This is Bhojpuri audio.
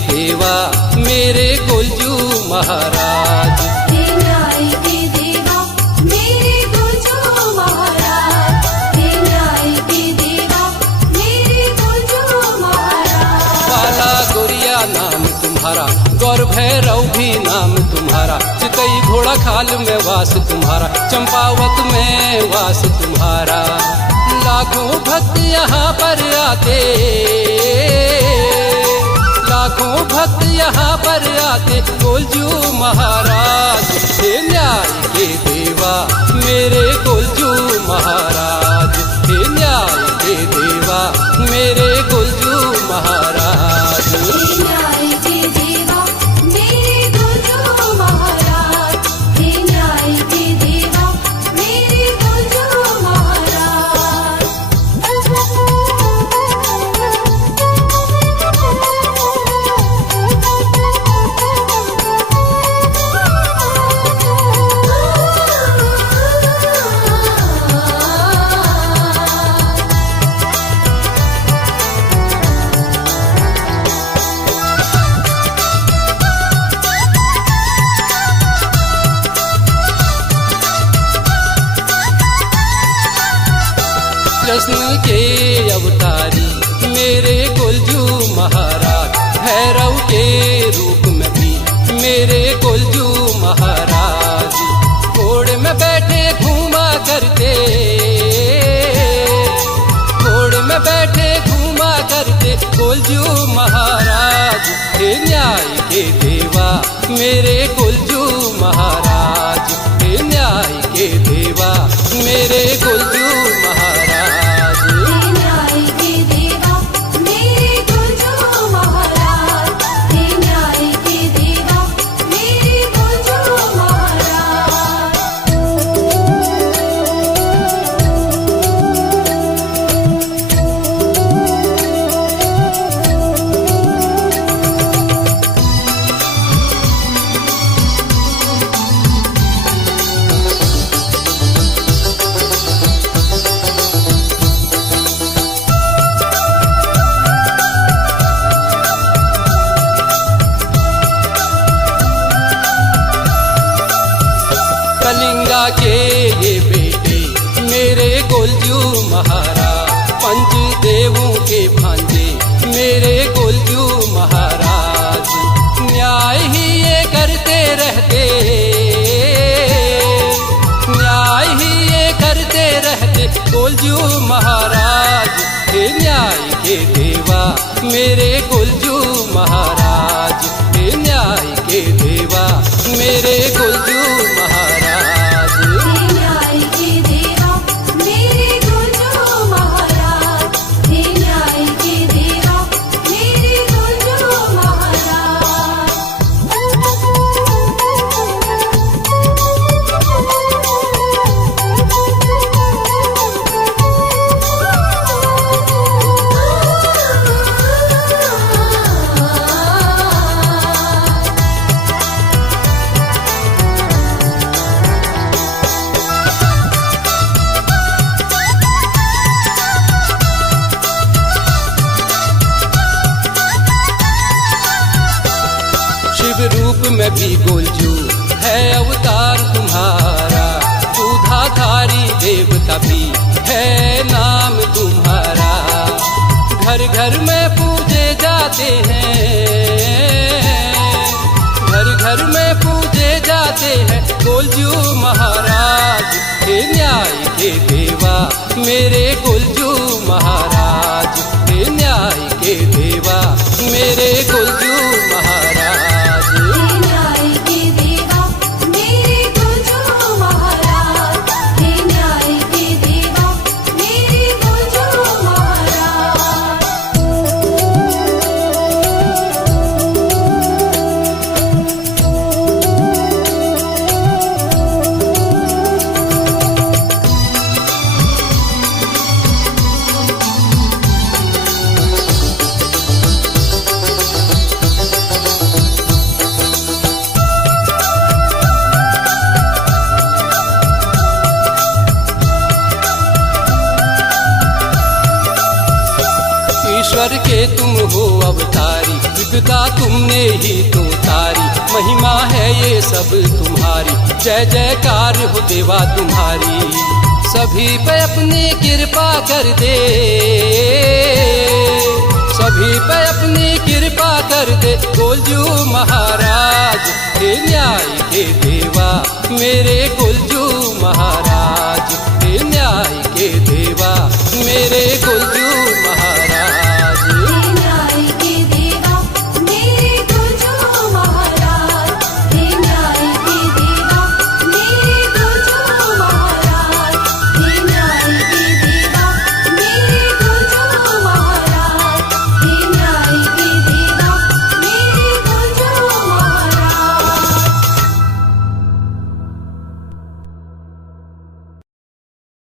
देवा मेरे गोलजू महाराज। हे न्याय के देवा मेरे गोलजू महाराज, हे न्याय के देवा मेरे गोलजू महाराज। बाला गोरिया नाम तुम्हारा, गौर भैरव भी नाम तुम्हारा, चितई घोड़ा खाल में वास तुम्हारा, चंपावत में वास तुम्हारा। लाखों भक्त यहाँ पर आते, लाखों भक्त यहाँ पर आते, गोलजू महाराज। हे न्याय के देवा मेरे गोलजू महाराज, हे न्याय के देवा मेरे गोलजू महाराज। हे न्याय के देवा मेरे गोलजू महाराज, हे न्याय के देवा मेरे गोलजू महाराज। कृष्ण के अवतारी मेरे गोलजू महाराज, भैरव के रूप में भी मेरे गोलजू महाराज। घोड़े में बैठे घूमा करते, घोड़े में बैठे घूमा करते गोलजू महाराज। हे न्याय के देवा मेरे गोलजू महाराज, हे न्याय के देवा मेरे गोलजू महाराज। हे न्याय के देवा मेरे गोलजू महाराज, हे न्याय के देवा मेरे गोलजू महाराज। कलिंगा के ये बेटे मेरे गोलजू महाराज, पंचदेवों के भांजे मेरे गोलजू महाराज। न्याय ही ये करते रहते, न्याय ही ये करते रहते गोलजू महाराज। हे न्याय के देवा मेरे गोलजू महाराज, हे न्याय के देवा मेरे गोलजू महाराज। हे न्याय के देवा मेरे गोलजू महाराज, हे न्याय के देवा मेरे गोलजू महाराज। शिव रूप में भी गोलजू है अवतार तुम्हारा, दूधाधारी देवता भी है नाम तुम्हारा। घर घर में पूजे जाते हैं, घर घर में पूजे जाते हैं गोलजू महाराज। हे न्याय के देवा मेरे गोलजू महाराज, हे न्याय के देवा मेरे गोलजू महाराज। हे न्याय के देवा मेरे गोलजू महाराज, हे न्याय के देवा मेरे गोलजू महाराज। ईश्वर के तुम हो अवतारी, विपदा तुमने ही तो तारी, महिमा है ये सब तुम्हारी, जय जयकार हो देवा तुम्हारी। सभी पे अपनी कृपा कर दे, सभी पे अपनी कृपा कर दे, गोलजू महाराज हे न्याय के देवा मेरे गोलजू